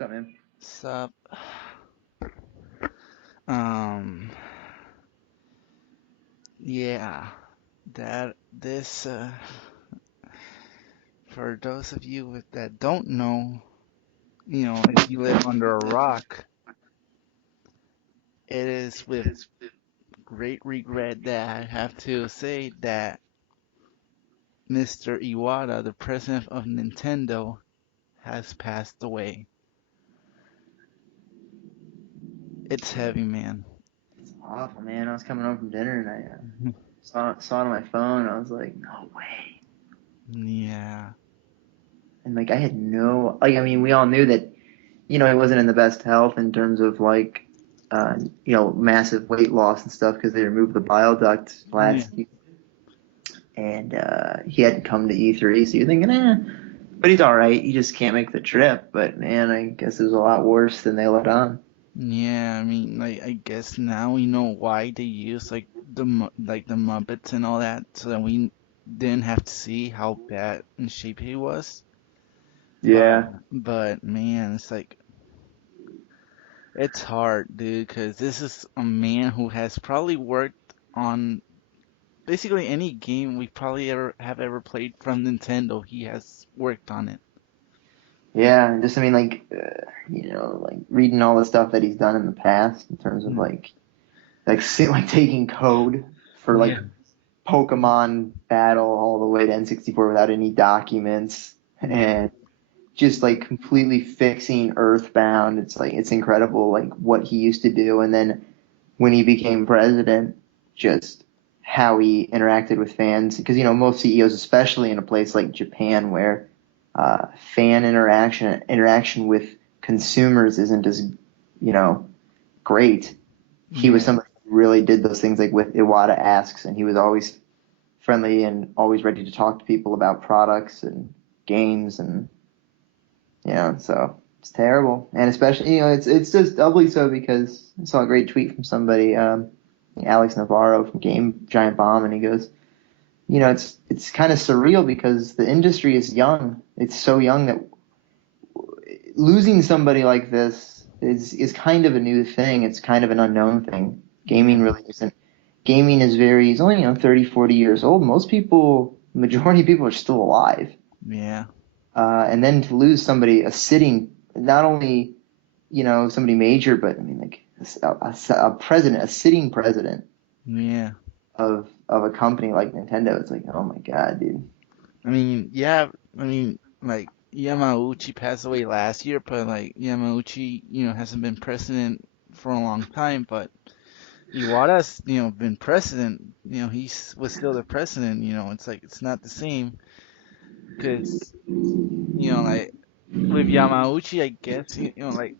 What's up, man? Sup? Um, yeah, that this for those of you that don't know, if you live under a rock, it is with great regret that I have to say that Mr. Iwata, the president of Nintendo, has passed away. It's heavy, man. It's awful, man. I was coming home from dinner and I saw it on my phone. I was like, no way. Yeah, And like, I had no like. I mean, we all knew that he wasn't in the best health in terms of like, massive weight loss and stuff because they removed the bile duct yeah, last year, and he hadn't come to E3. So you're thinking, but he's all right. He just can't make the trip. But man, I guess it was a lot worse than they let on. yeah. I mean, like, I guess now we know why they use like the Muppets and all that, so that we didn't have to see how bad in shape he was. But, Yeah. but man, it's like it's hard, dude, because this is a man who has probably worked on basically any game we probably ever played from Nintendo. He has worked on it. Yeah, just I mean, like, like reading all the stuff that he's done in the past in terms of Mm. like taking code for like Yeah, Pokemon Battle all the way to N64 without any documents yeah, and just like completely fixing Earthbound. It's like it's incredible like what he used to do, and then when he became president, just how he interacted with fans because most CEOs, especially in a place like Japan where fan interaction with consumers isn't as great. He was yeah. somebody who really did those things like with Iwata asks, and he was always friendly and always ready to talk to people about products and games, and so it's terrible. And especially it's just doubly so because I saw a great tweet from somebody, Alex Navarro from Game Giant Bomb, and he goes, it's kind of surreal because the industry is young. It's so young that losing somebody like this is kind of a new thing. It's kind of an unknown thing. Gaming Yeah, really isn't. Gaming is very, he's only, 30, 40 years old. Most people, majority of people are still alive. yeah, And then to lose somebody, a sitting, not only, somebody major, but I mean, like a president, a sitting president yeah. of a company like Nintendo, it's like, oh my God, dude. I mean, yeah, I mean, like Yamauchi passed away last year, but like Yamauchi, hasn't been president for a long time, but Iwata's, been president, was still the president, it's like it's not the same because, like with Yamauchi, I guess, like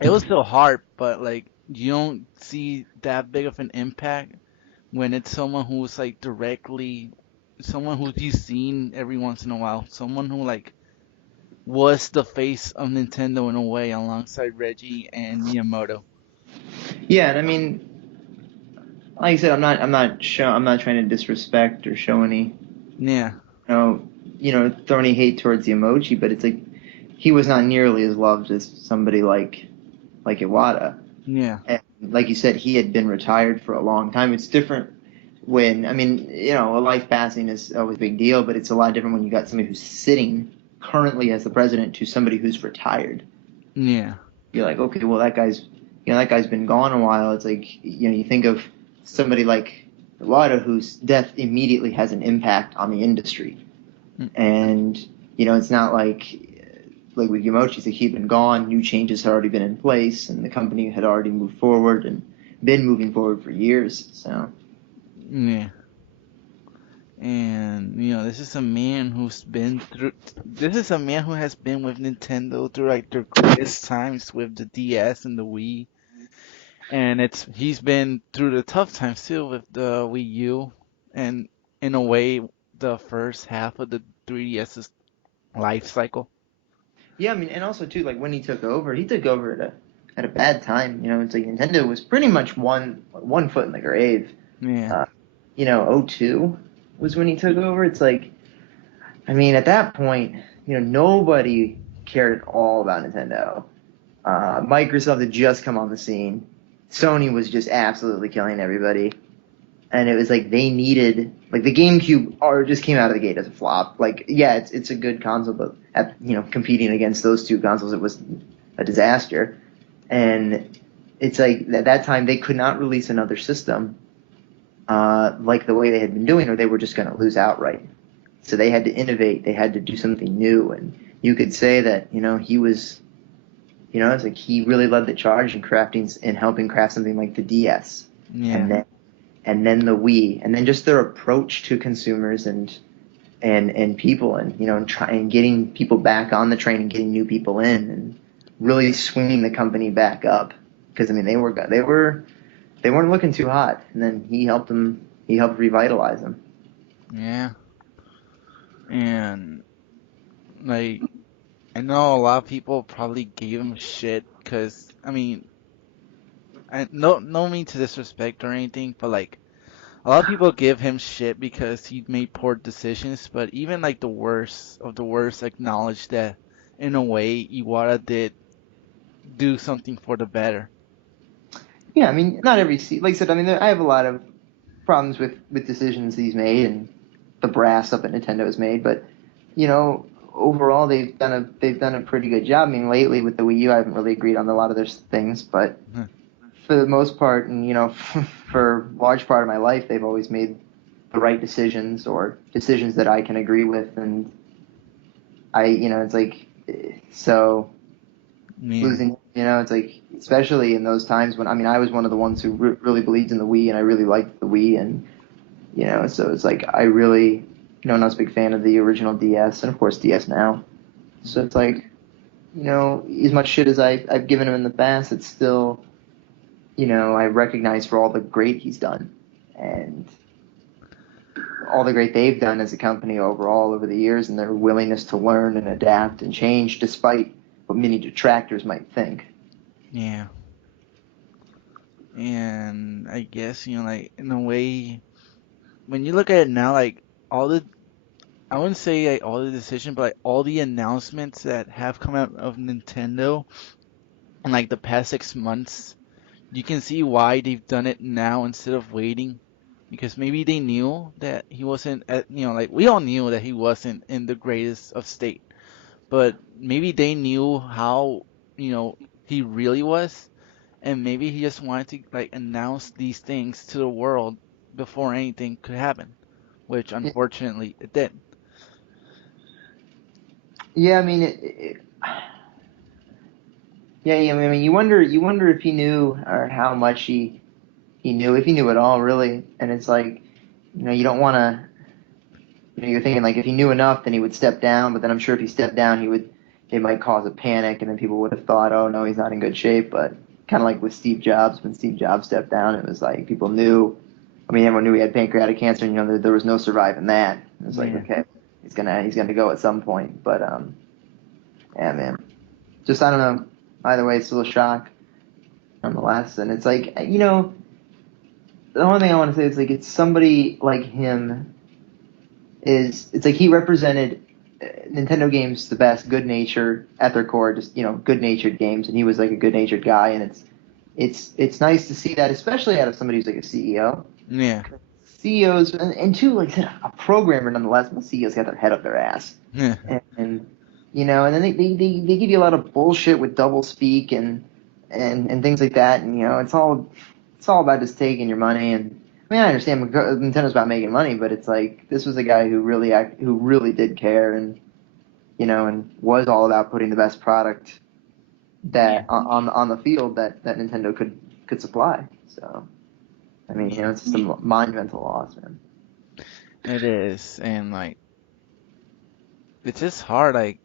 it was still hard, but like you don't see that big of an impact when it's someone who's like directly someone who you've seen every once in a while, someone who like was the face of Nintendo in a way alongside Reggie and Miyamoto. Yeah, and I mean, like I said, I'm not trying to disrespect or show any, Yeah, throw any hate towards the emoji, but it's like he was not nearly as loved as somebody like Iwata. yeah, And like you said, he had been retired for a long time. It's different when, I mean, a life passing is always a big deal, but it's a lot different when you got somebody who's sitting currently as the president to somebody who's retired. yeah, You're like, okay, well, that guy's been gone a while. It's like, you think of somebody like Iwata whose death immediately has an impact on the industry. mm, And, it's not like with Yamochi, like he'd been gone, new changes had already been in place, and the company had already moved forward and been moving forward for years. So yeah. And this is a man who's been through. This is a man who has been with Nintendo through like their greatest times with the DS and the Wii, and he's been through the tough times too with the Wii U, and in a way, the first half of the 3DS's life cycle. yeah, I mean, and also too, like when he took over at a bad time. It's like Nintendo was pretty much one foot in the grave. Yeah, Uh, '02 was when he took over. It's like, I mean, at that point, nobody cared at all about Nintendo. Microsoft had just come on the scene. Sony was just absolutely killing everybody. And it was like they needed like the GameCube or just came out of the gate as a flop. Like yeah, it's a good console, but competing against those two consoles, it was a disaster. And it's like at that time they could not release another system like the way they had been doing, or they were just going to lose outright. So they had to innovate. They had to do something new, and you could say that he was it's like he really led the charge in crafting and helping craft something like the DS, Yeah. and then the Wii, and then just their approach to consumers and people, and and getting people back on the train and getting new people in, and really swinging the company back up because I mean they weren't looking too hot, and then he helped revitalize them. Yeah. And like I know a lot of people probably gave him shit because I mean, I no mean to disrespect or anything, but like a lot of people give him shit because he made poor decisions, but even like the worst of the worst acknowledge that in a way Iwata did do something for the better. Yeah, I mean, not every like I said, I mean, I have a lot of problems with decisions he's made and the brass up at Nintendo has made, but overall they've done a pretty good job. I mean, lately with the Wii U, I haven't really agreed on a lot of their things, but for the most part, and for a large part of my life, they've always made the right decisions or decisions that I can agree with, and it's like so Yeah. losing. It's like especially in those times when I mean I was one of the ones who really believed in the Wii and I really liked the Wii and so it's like I really and I was a big fan of the original DS and of course DS now. So it's like as much shit as I've given him in the past, it's still I recognize for all the great he's done and all the great they've done as a company overall over the years and their willingness to learn and adapt and change despite what many detractors might think. Yeah. And I guess, like in a way, when you look at it now, like all the, I wouldn't say like all the decisions, but like all the announcements that have come out of Nintendo in like the past 6 months, you can see why they've done it now instead of waiting. Because maybe they knew that he wasn't, like we all knew that he wasn't in the greatest of state, but maybe they knew how, he really was, and maybe he just wanted to like announce these things to the world before anything could happen, which unfortunately it did. Yeah, I mean, yeah, I mean, you wonder if he knew or how much he knew, if he knew at all, really. And it's like, you don't want to, you're thinking like if he knew enough, then he would step down. But then I'm sure if he stepped down, it might cause a panic, and then people would have thought, oh no, he's not in good shape. But kind of like with Steve Jobs, when Steve Jobs stepped down, it was like people knew. I mean, everyone knew he had pancreatic cancer, and there was no surviving that. It was like, Yeah. okay, he's gonna go at some point. But yeah, man. Just I don't know. Either way, it's still a shock nonetheless. And it's like the only thing I want to say is like it's somebody like him is it's like he represented Nintendo games the best, good natured at their core, just good natured games, and he was like a good natured guy, and it's nice to see that, especially out of somebody who's like a CEO. Yeah. CEOs and two like I said, a programmer nonetheless. Most CEOs got their head up their ass, Yeah. and and then they give you a lot of bullshit with double speak and things like that, and it's all about just taking your money. And I mean, I understand Nintendo's about making money, but it's like this was a guy who really did care and and was all about putting the best product Yeah. that on the field that Nintendo could supply. So I mean, Yeah. it's just a monumental loss, man. It is, and like it's just hard. Like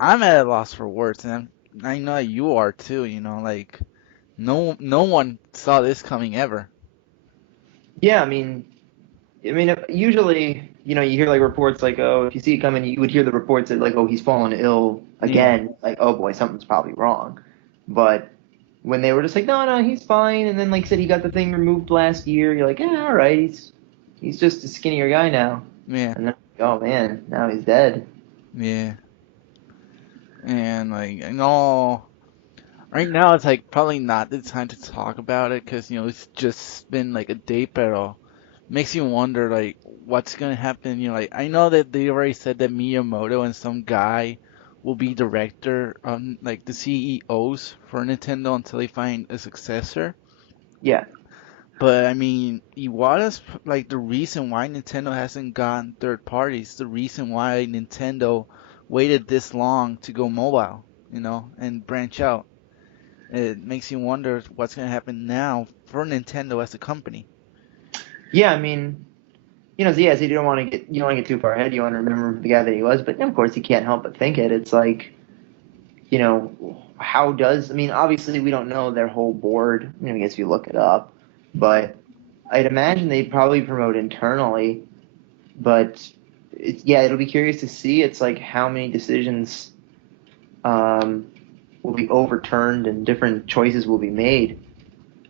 I'm at a loss for words, and I know that you are too. Like no one saw this coming ever. Yeah, I mean, usually, you hear like reports like, oh, if you see it coming, you would hear the reports that like, oh, he's fallen ill Yeah. again. Like, oh boy, something's probably wrong. But when they were just like, no, no, he's fine, and then like said he got the thing removed last year, you're like, yeah, all right, he's just a skinnier guy now. Yeah. And then, oh man, now he's dead. Yeah. And like I know right now it's like probably not the time to talk about it because it's just been like a day, pero makes you wonder like what's gonna happen. Like I know that they already said that Miyamoto and some guy will be director like the CEOs for Nintendo until they find a successor. Yeah. But I mean, Iwata's like the reason why Nintendo hasn't gotten third parties, the reason why Nintendo waited this long to go mobile, and branch out. It makes you wonder what's gonna happen now for Nintendo as a company. Yeah, I mean, yeah, so you don't want to get too far ahead. You want to remember the guy that he was, but of course you can't help but think it. It's like, I mean, obviously we don't know their whole board. I guess if you look it up, but I'd imagine they'd probably promote internally. But yeah, it'll be curious to see. It's like how many decisions um, will be overturned and different choices will be made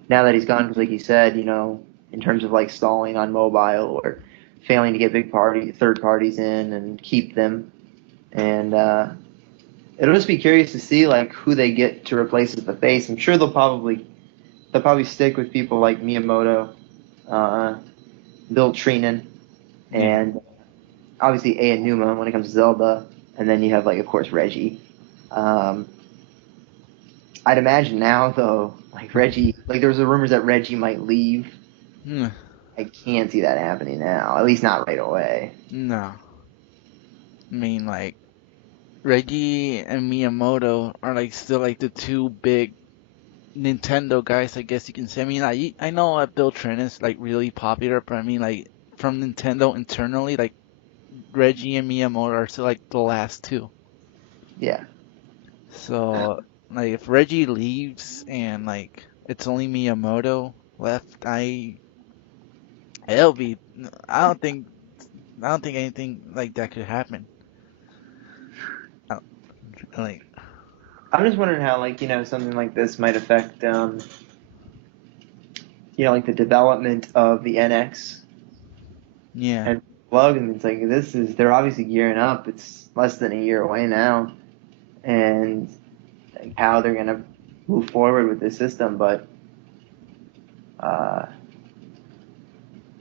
now that he's gone. Because like you said, in terms of like stalling on mobile or failing to get third parties in and keep them, and it'll just be curious to see like who they get to replace as the face. I'm sure they'll probably stick with people like Miyamoto, uh, Bill Trinen, Yeah. and obviously Aonuma when it comes to Zelda, and then you have like of course Reggie. Um, I'd imagine now though, like Reggie, like there was a rumors that Reggie might leave. Hmm. I can't see that happening now, at least not right away. No. I mean, like Reggie and Miyamoto are like still like the two big Nintendo guys, I guess you can say. I mean, I know that Bill Trent is like really popular, but I mean, like from Nintendo internally, like Reggie and Miyamoto are still like the last two. Yeah, So, like, if Reggie leaves and like it's only Miyamoto left, it'll be. I don't think I don't think anything like that could happen. I like, I'm just wondering how like something like this might affect like the development of the NX yeah, and plug, and it's like they're obviously gearing up. It's less than a year away now, and like how they're gonna move forward with this system. But uh,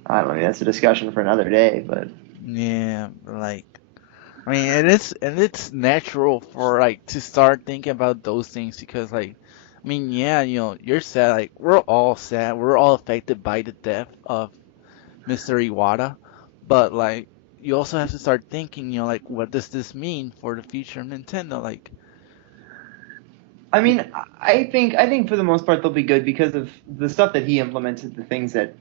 I don't know. I mean, that's a discussion for another day. But yeah, like. I mean, and it's natural for like to start thinking about those things because like, I mean, yeah, you're sad. Like we're all sad. We're all affected by the death of Mr. Iwata, but like you also have to start thinking, like what does this mean for the future of Nintendo? Like, I mean, I think for the most part they'll be good because of the stuff that he implemented, the things that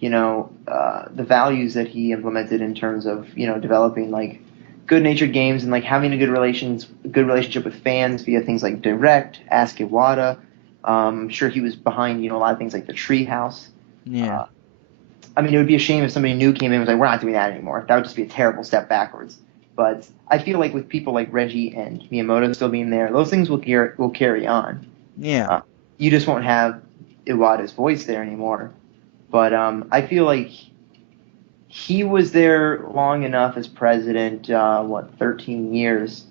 the values that he implemented in terms of developing like good-natured games and like having a good relationship with fans via things like Direct, Ask Iwata. I'm sure he was behind a lot of things like the Treehouse. yeah, Uh, I mean, it would be a shame if somebody new came in and was like, "We're not doing that anymore." That would just be a terrible step backwards. But I feel like with people like Reggie and Miyamoto still being there, those things will carry on. yeah, Uh, you just won't have Iwata's voice there anymore. But I feel like he was there long enough as president, 13 years,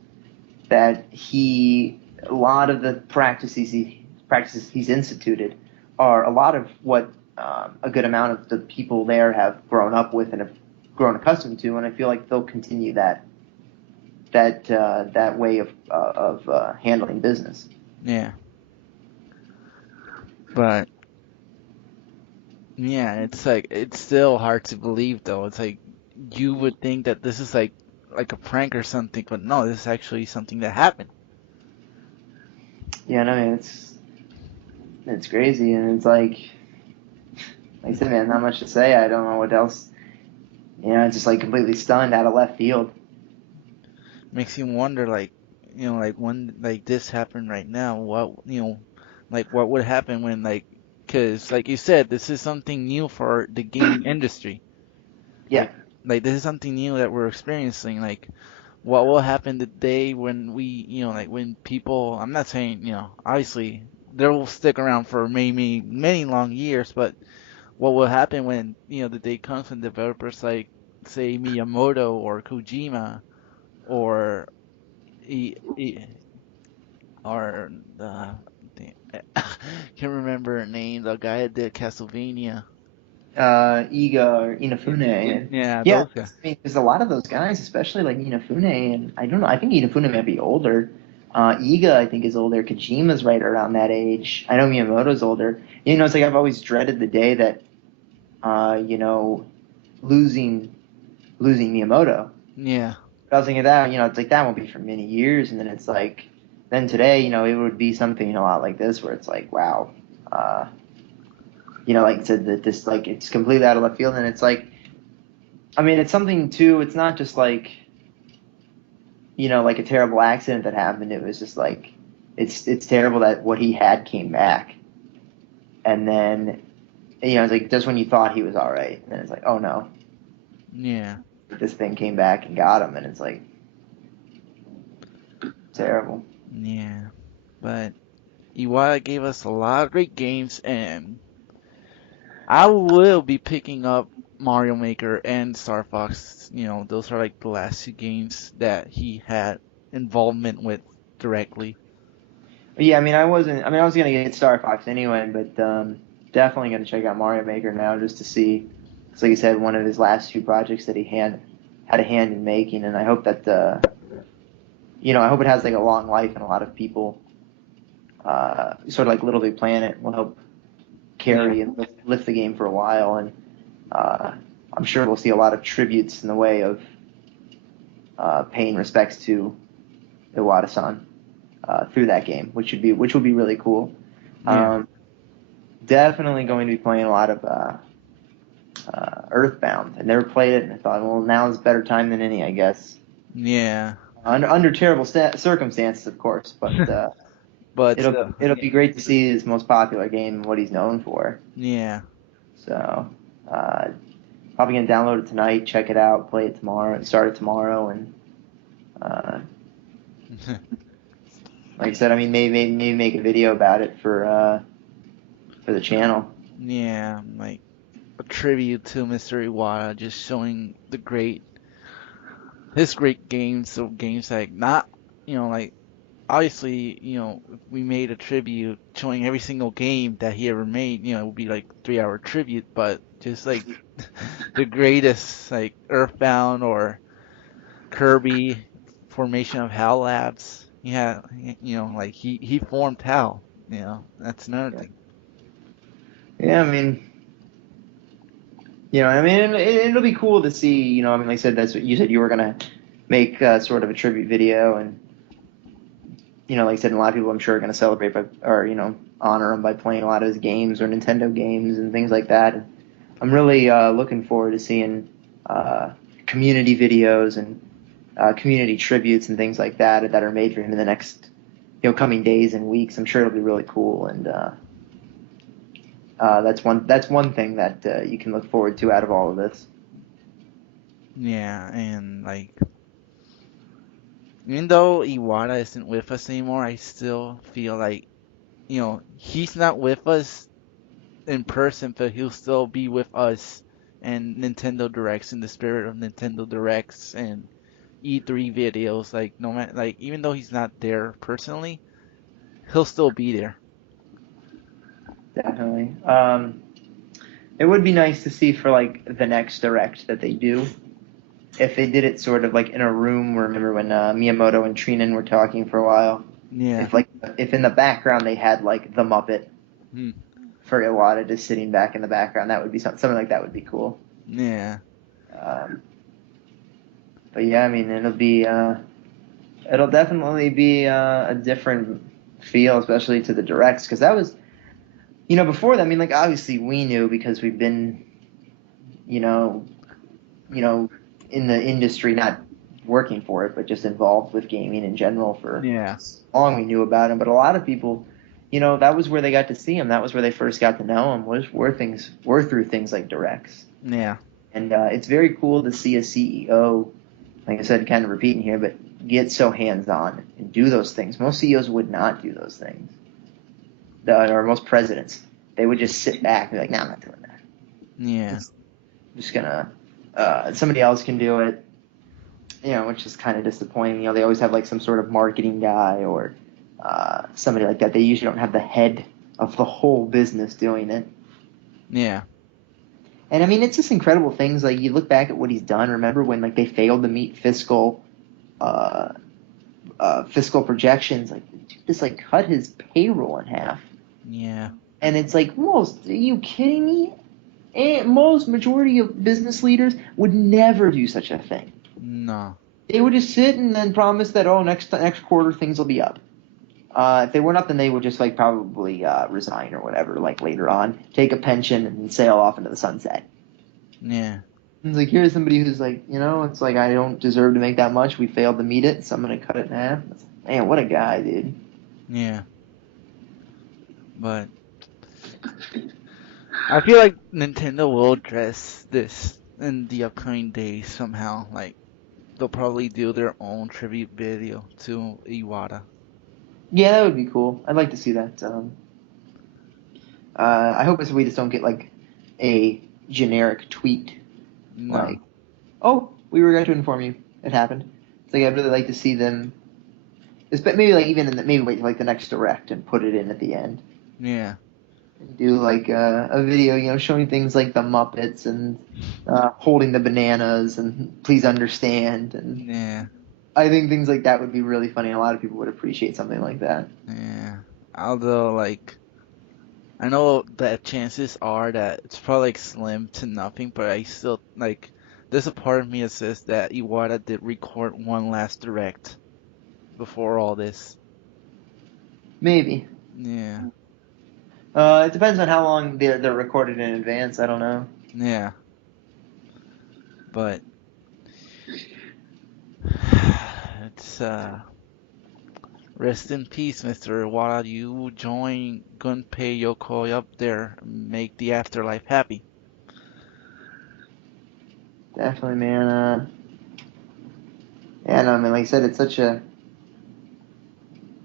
that a lot of the practices he's instituted are a lot of what a good amount of the people there have grown up with and have grown accustomed to, and I feel like they'll continue that way of handling business. yeah. But yeah, it's like it's still hard to believe though. It's like you would think that this is like a prank or something, but no, this is actually something that happened. Yeah, no, I mean it's crazy, and it's like I said, man, not much to say. I don't know what else. It's just like completely stunned out of left field. Makes you wonder like when like this happened right now, like what would happen when like, cause like you said, this is something new for the gaming industry. Yeah, Like this is something new that we're experiencing. Like what will happen the day when like when people, I'm not saying, obviously they will stick around for maybe many long years, but what will happen when, the day comes when developers like say Miyamoto or Kojima or or the can't remember her name. The guy that did Castlevania. Iga or Inafune. And Yeah, yeah, those guys. I mean, there's a lot of those guys, especially like Inafune, and I don't know. I think Inafune might be older. Iga, I think, is older. Kojima's right around that age. I know Miyamoto's older. It's like I've always dreaded the day that, losing losing Miyamoto. Yeah, But I was thinking that, it's like that won't be for many years, and then it's like, then today, it would be something a lot like this, where it's like, wow, uh, like I said, that this, like, it's completely out of left field, and it's like, I mean, it's something too. It's not just like, like a terrible accident that happened. It was just like, it's terrible that what he had came back, and then, it's like just when you thought he was all right, and then it's like, oh no, yeah, this thing came back and got him, and it's like terrible. yeah. But Iwata gave us a lot of great games, and I will be picking up Mario Maker and Star Fox. Those are like the last two games that he had involvement with directly. But yeah, I mean, I wasn't. I mean, I was gonna get Star Fox anyway, but definitely gonna check out Mario Maker now just to see. It's like you said, one of his last few projects that he had a hand in making, and I hope that I hope it has like a long life and a lot of people, sort of like Little Big Planet, will help Yeah, carry and lift the game for a while, and uh, I'm sure we'll see a lot of tributes in the way of paying respects to Iwata-san through that game, which will be really cool. yeah, Um, Definitely going to be playing a lot of Earthbound. I never played it, and I thought, well, now is a better time than any, I guess. yeah. Under terrible circumstances, of course, but But it'll yeah, be great to see his most popular game and what he's known for. yeah. So uh, probably gonna download it tonight, check it out, play it tomorrow, and start it tomorrow. And uh, like I said, I mean, maybe make a video about it for the channel. Yeah, like a tribute to Mr. Iwata, just showing his great games, so games like not, like obviously, if we made a tribute showing every single game that he ever made, it would be like 3 hour tribute, but just like the greatest, like Earthbound or Kirby, Formation of Hell Labs. Yeah, like he formed Hell. That's another Yeah, thing. yeah. I mean, I mean, it'll be cool to see. I mean, like I said, that's what you said you were gonna make sort of a tribute video, and like I said, a lot of people I'm sure are gonna celebrate by or honor him by playing a lot of his games or Nintendo games and things like that. And I'm really looking forward to seeing uh, community videos and community tributes and things like that are made for him in the next coming days and weeks. I'm sure it'll be really cool, and that's one thing that you can look forward to out of all of this. Yeah, and like even though Iwata isn't with us anymore, I still feel like he's not with us in person, but he'll still be with us and Nintendo Directs in the spirit of Nintendo Directs and E3 videos. Like no matter, like even though he's not there personally, he'll still be there. Definitely. It would be nice to see for like the next direct that they do. If they did it sort of like in a room, remember when Miyamoto and Trinan were talking for a while? Yeah. If in the background they had like the Muppet Hmm. for Iwata just sitting back in the background, that would be something like that would be cool. Yeah. Um, but yeah, I mean it'll definitely be a different feel, especially to the directs, because that was before that. I mean, like obviously we knew because we've been you know you know, in the industry, not working for it, but just involved with gaming in general for Yeah. long. We knew about him, but a lot of people, that was where they got to see him. That was where they first got to know him. Were through things like directs, Yeah. and it's very cool to see a CEO, like I said, kind of repeating here, but get so hands on and do those things. Most CEOs would not do those things, or most presidents. They would just sit back and be like, "No, I'm not doing that. Yeah. I'm just gonna somebody else can do it." Which is kind of disappointing. They always have like some sort of marketing guy or somebody like that. They usually don't have the head of the whole business doing it. Yeah. And I mean, it's just incredible things. Like you look back at what he's done. Remember when like they failed to meet uh, fiscal projections? Like just like cut his payroll in half. Yeah. And it's like, most, are you kidding me? And most majority of business leaders would never do such a thing. No. They would just sit and then promise that, oh, next quarter things will be up. If they weren't up, then they would just like probably resign or whatever, like later on, take a pension and sail off into the sunset. Yeah. It's like here's somebody who's like, it's like I don't deserve to make that much. We failed to meet it, so I'm gonna cut it in half. Man, what a guy, dude. Yeah. But I feel like Nintendo will address this in the upcoming days somehow. Like they'll probably do their own tribute video to Iwata. Yeah, that would be cool. I'd like to see that. I hope we just don't get like a generic tweet No. like, "Oh, we regret to inform you, it happened." It's like I'd really like to see them, maybe like even in maybe wait till like the next direct and put it in at the end. Yeah. And do like a video, showing things like the Muppets and holding the bananas and please understand. And Yeah. I think things like that would be really funny. And a lot of people would appreciate something like that. Yeah. Although like I know that chances are that it's probably like slim to nothing, but I still like there's a part of me that says that Iwata did record one last direct before all this. Maybe. Yeah. It depends on how long they're recorded in advance. I don't know. Yeah. But it's rest in peace, Mr. Iwata. You join Gunpei Yokoi up there, make the afterlife happy. Definitely, man. Yeah, no, I mean, like I said, it's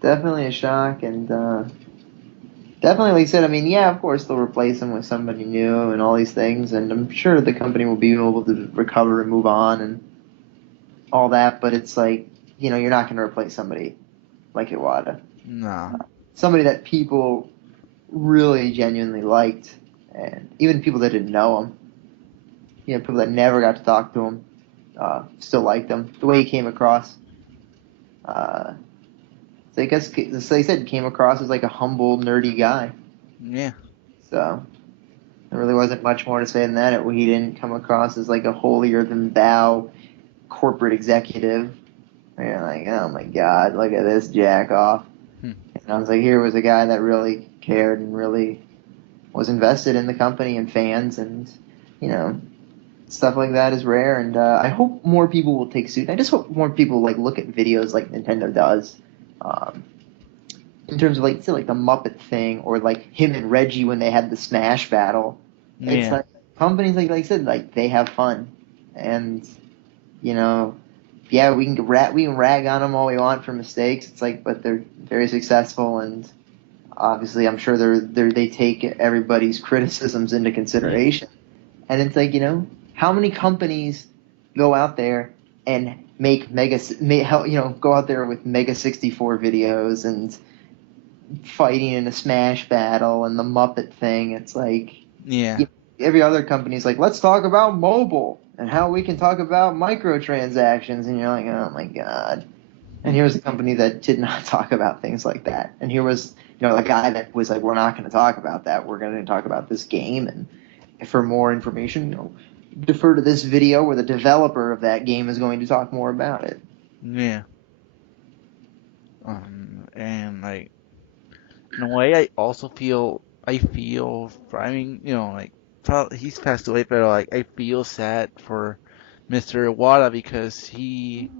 definitely a shock, and definitely, like I said, I mean, yeah, of course they'll replace him with somebody new and all these things, and I'm sure the company will be able to recover and move on and all that, but it's like, you're not going to replace somebody like Iwata. No. Somebody that people really genuinely liked, and even people that didn't know him, people that never got to talk to him, still liked him. The way he came across, uh, so I guess, so they said, came across as like a humble, nerdy guy. Yeah. So there really wasn't much more to say than that. He didn't come across as like a holier than thou corporate executive. And you're like, oh my god, look at this jack off. Hmm. And I was like, here was a guy that really cared and really was invested in the company and fans, and you know stuff like that is rare. And I hope more people will take suit. I just hope more people like look at videos like Nintendo does. Um, in terms of like say like the Muppet thing or like him and Reggie when they had the Smash battle. It's Yeah. like companies like I said, like they have fun, and you know, yeah, we can rag on them all we want for mistakes. It's like, but they're very successful, and obviously I'm sure they take everybody's criticisms into consideration. And it's like, how many companies go out there and make go out there with Mega 64 videos and fighting in a Smash battle and the Muppet thing. It's like Yeah. every other company's like, let's talk about mobile and how we can talk about microtransactions, and you're like, oh my god. And Hmm. here was a company that did not talk about things like that. And here was, a guy that was like, we're not going to talk about that. We're going to talk about this game. And for more information, defer to this video where the developer of that game is going to talk more about it. Yeah. And like in a way, I feel, I mean, like he's passed away, but like I feel sad for Mr. Iwata because he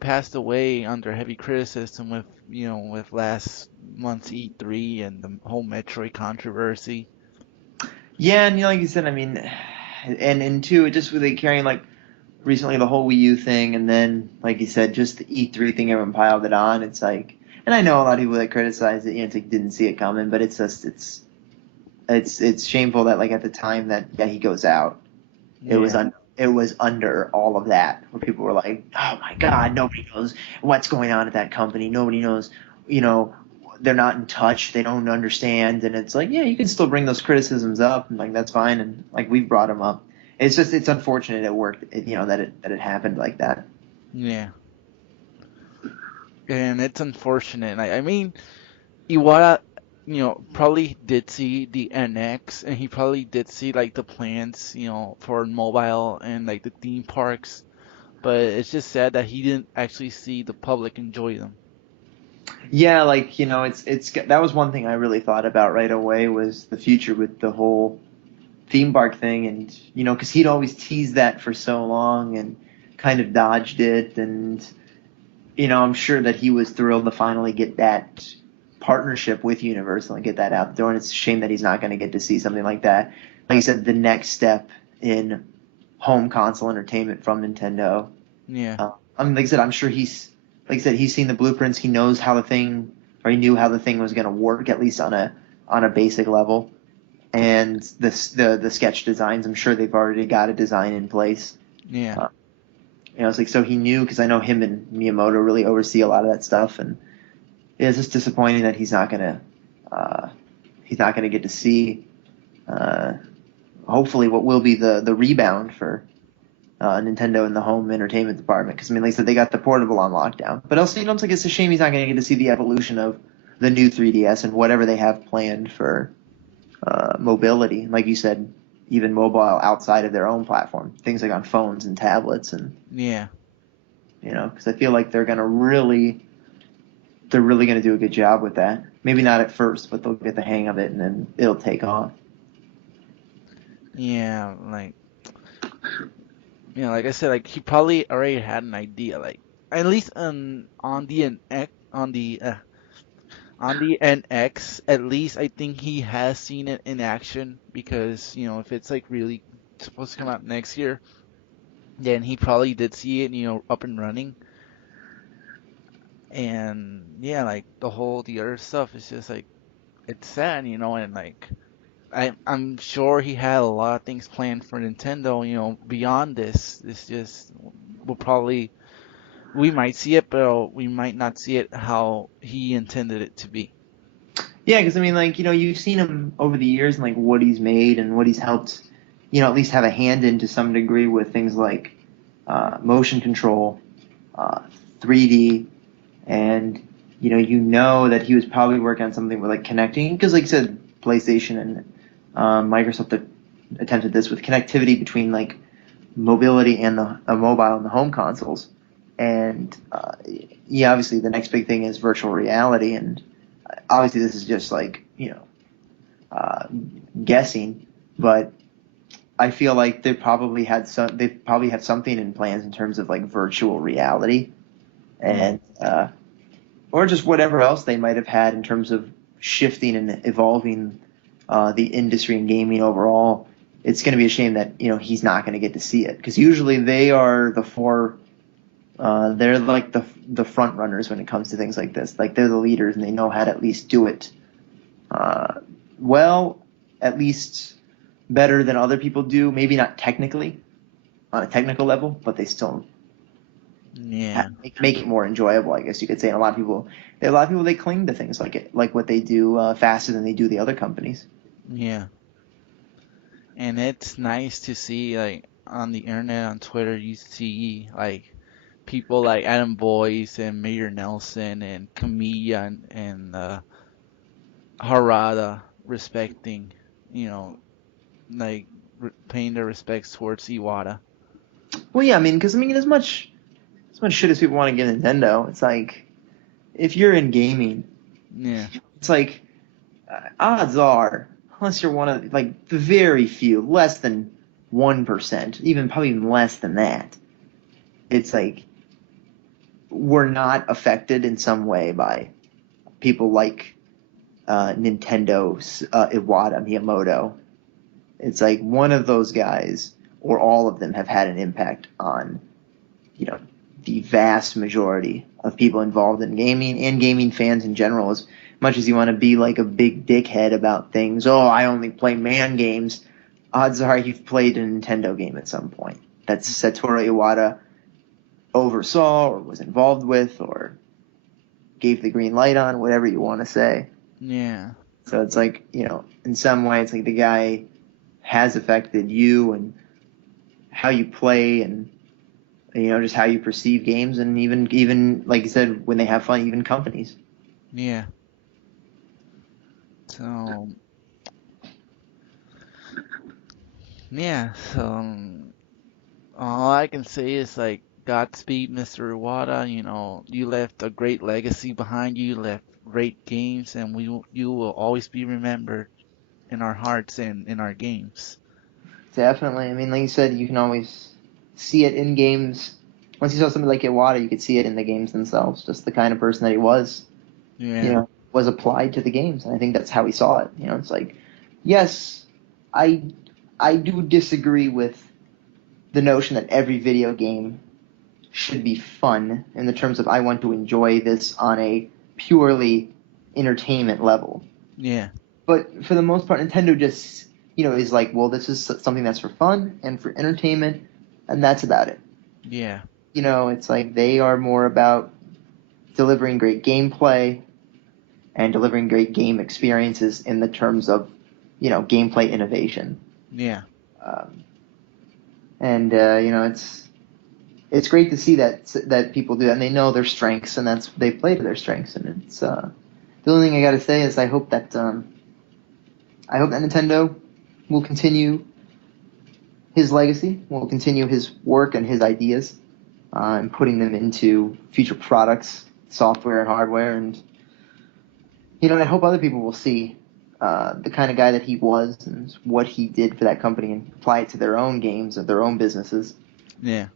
passed away under heavy criticism with last month's E3 and the whole Metroid controversy. Yeah, and like you said, I mean, and two, it just really carrying like recently the whole Wii U thing, and then like you said, just the E3 thing, everyone piled it on. It's like, and I know a lot of people that criticize it, it's like didn't see it coming, but it's just it's shameful that like at the time that he goes out, it was Yeah. it was under all of that, where people were like, "Oh my God, nobody knows what's going on at that company. Nobody knows, you know, they're not in touch. They don't understand." And it's like, yeah, you can still bring those criticisms up, and like that's fine. And like we've brought them up. It's just it's unfortunate it worked, that it happened like that. Yeah, and it's unfortunate. I mean, Iwata, probably did see the NX, and he probably did see like the plans, for mobile and like the theme parks. But it's just sad that he didn't actually see the public enjoy them. Yeah, like it's that was one thing I really thought about right away was the future with the whole theme park thing, and because he'd always teased that for so long and kind of dodged it, and I'm sure that he was thrilled to finally get that partnership with Universal and get that out the door. And it's a shame that he's not going to get to see something like that. Like I said, the next step in home console entertainment from Nintendo. Yeah, Like I said, I'm sure like I said, he's seen the blueprints. He knows how the thing, or he knew how the thing was going to work, at least on a basic level. And the sketch designs, I'm sure they've already got a design in place. yeah, Uh, it's like so he knew because I know him and Miyamoto really oversee a lot of that stuff, and it's just disappointing that he's not gonna get to see uh, hopefully what will be the rebound for Nintendo in the home entertainment department. Because I mean, like I said, they got the portable on lockdown, but also it's like it's a shame he's not gonna get to see the evolution of the new 3DS and whatever they have planned for mobility. Like you said, even mobile outside of their own platform, things like on phones and tablets, and yeah, because I feel like they're really going to do a good job with that. Maybe not at first, but they'll get the hang of it, and then it'll take off. yeah. Like I said, like he probably already had an idea, like at least on the NX, on the NX, at least I think he has seen it in action because if it's like really supposed to come out next year, then he probably did see it, up and running. And yeah, like the other stuff is just like it's sad, and like I'm sure he had a lot of things planned for Nintendo, beyond this. This just will probably we might see it, but we might not see it how he intended it to be. Yeah, because I mean, like you've seen him over the years and like what he's made and what he's helped, at least have a hand in to some degree with things like motion control, uh, 3D, and that he was probably working on something with like connecting because, like I said, PlayStation and Microsoft attempted this with connectivity between like mobility and the mobile and the home consoles. And yeah, obviously the next big thing is virtual reality, and obviously this is just like uh, guessing, but I feel like they probably have something in plans in terms of like virtual reality Yeah, and or just whatever else they might have had in terms of shifting and evolving the industry and gaming overall. It's going to be a shame that he's not going to get to see it because usually they are they're like the front runners when it comes to things like this. Like they're the leaders and they know how to at least do it uh, well, at least better than other people do. Maybe not technically on a technical level, but they still yeah, make it more enjoyable, I guess you could say. And a lot of people they cling to things like what they do faster than they do the other companies. yeah. And it's nice to see like on the internet, on Twitter, you see like people like Adam Boyce and Mayor Nelson and Camilla and Harada respecting, you know, like paying their respects towards Iwata. Well, yeah, I mean, because I mean, as much shit as people want to give Nintendo, it's like if you're in gaming, Yeah, it's like odds are, unless you're one of like the very few, less than 1%, even probably even less than that, it's like we're not affected in some way by people like Nintendo's Iwata Miyamoto. It's like one of those guys or all of them have had an impact on you know the vast majority of people involved in gaming and gaming fans in general. As much as you want to be like a big dickhead about things, oh, I only play man games. Odds are you've played a Nintendo game at some point. that Satoru Iwata oversaw or was involved with or gave the green light on, whatever you want to say. Yeah. So it's like, in some way, it's like the guy has affected you and how you play and, just how you perceive games and even like you said, when they have fun, even companies. Yeah. So yeah. So all I can say is like Godspeed, Mr. Iwata. You left a great legacy behind you. You left great games, and you will always be remembered in our hearts and in our games. Definitely. I mean, like you said, you can always see it in games. Once you saw somebody like Iwata, you could see it in the games themselves. Just the kind of person that he was, Yeah. was applied to the games, and I think that's how he saw it. It's like, yes, I I do disagree with the notion that every video game should be fun in the terms of I want to enjoy this on a purely entertainment level. Yeah. But for the most part, Nintendo just, is like, well, this is something that's for fun and for entertainment, and that's about it. Yeah. It's like they are more about delivering great gameplay and delivering great game experiences in the terms of, gameplay innovation. Yeah. Um, and it's great to see that people do that, and they know their strengths, and they play to their strengths. And it's the only thing I got to say is I hope that Nintendo will continue his legacy, will continue his work and his ideas, and putting them into future products, software and hardware. And I hope other people will see the kind of guy that he was and what he did for that company and apply it to their own games and their own businesses. Yeah.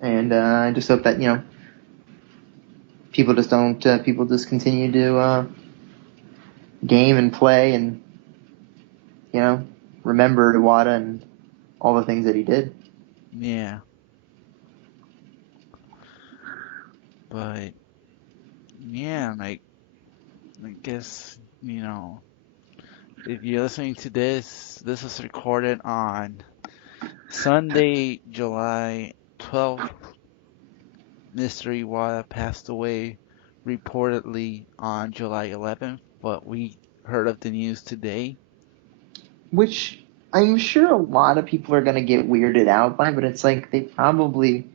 And I just hope that people just don't people just continue to game and play and remember Iwata and all the things that he did. Yeah. But yeah, like I guess, if you're listening to this was recorded on Sunday, July 12th. Mr. Iwata passed away reportedly on July 11th, but we heard of the news today. Which I'm sure a lot of people are gonna get weirded out by, but it's like they probably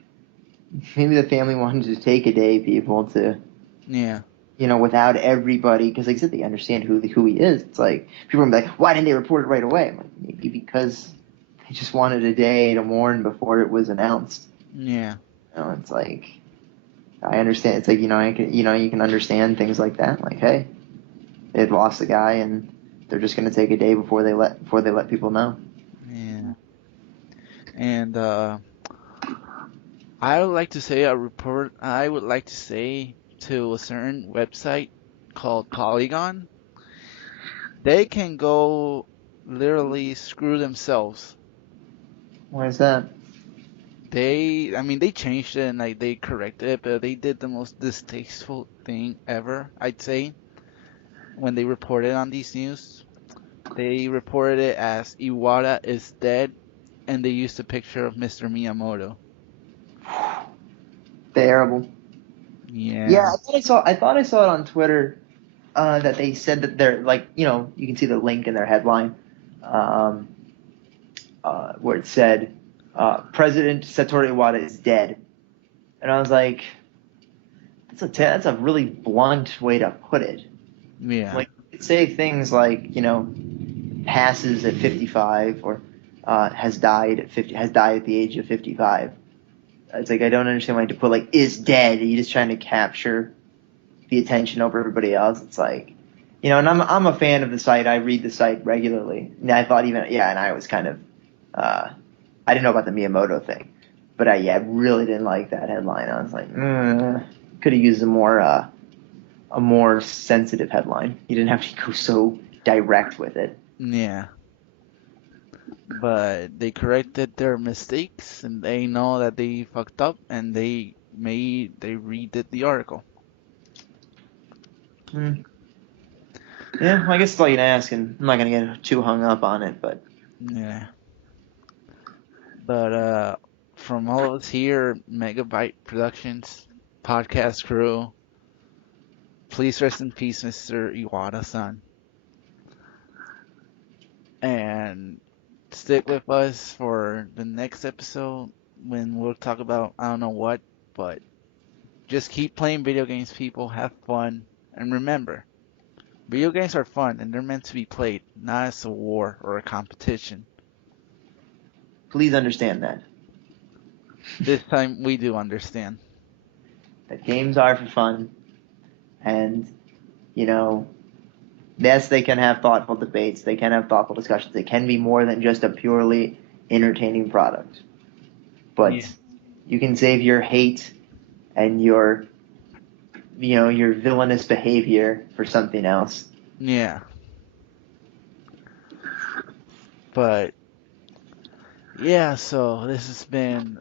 maybe the family wanted to take a day, people to Yeah. without everybody, because like I said, they understand who he is. It's like people are gonna be like, why didn't they report it right away? I'm like, maybe because they just wanted a day to mourn before it was announced. Yeah. It's like I understand. It's like you can understand things like that. Like, hey, they've lost a guy, and they're just gonna take a day before they let people know. Yeah. And I would like to say to a certain website called Polygon, they can go literally screw themselves. Why is that? I mean, they changed it and like they corrected it, but they did the most distasteful thing ever, I'd say, when they reported on these news. They reported it as Iwata is dead, and they used a picture of Mr. Miyamoto. Terrible. Yeah, Yeah, I thought I saw it on Twitter that they said that they're like, you can see the link in their headline, um, where it said President Satoru Iwata is dead, and I was like, that's a really blunt way to put it. yeah, Like, say things like, passes at 55 or has died at the age of 55. It's like I don't understand why you have to put like is dead. Are you just trying to capture the attention over everybody else? It's like, and I'm a fan of the site. I read the site regularly. And I thought and I was kind of I didn't know about the Miyamoto thing, but I really didn't like that headline. I was like, could have used a more sensitive headline. You didn't have to go so direct with it. yeah. But they corrected their mistakes, and they know that they fucked up, and they redid the article. Mm. Yeah, well, I guess it's all you can ask, and I'm not gonna get too hung up on it, but Yeah, But from all of us here, Megabyte Productions, podcast crew, please rest in peace, Mr. Iwata-san. And stick with us for the next episode when we'll talk about I don't know what, but just keep playing video games, people. Have fun. And remember, video games are fun and they're meant to be played, not as a war or a competition. Please understand that. This time we do understand. That games are for fun, and, you know, yes, they can have thoughtful debates, they can have thoughtful discussions, they can be more than just a purely entertaining product. Yeah. But you can save your hate and your villainous behavior for something else. Yeah. But yeah, so this has been,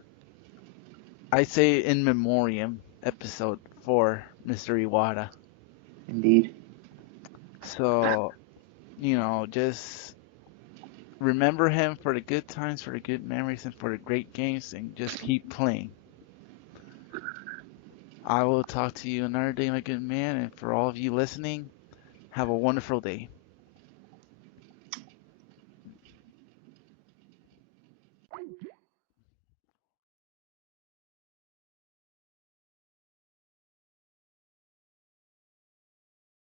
I say, in memoriam episode for Mr. Iwata. Indeed. So, just remember him for the good times, for the good memories, and for the great games, and just keep playing. I will talk to you another day, my good man, and for all of you listening, have a wonderful day.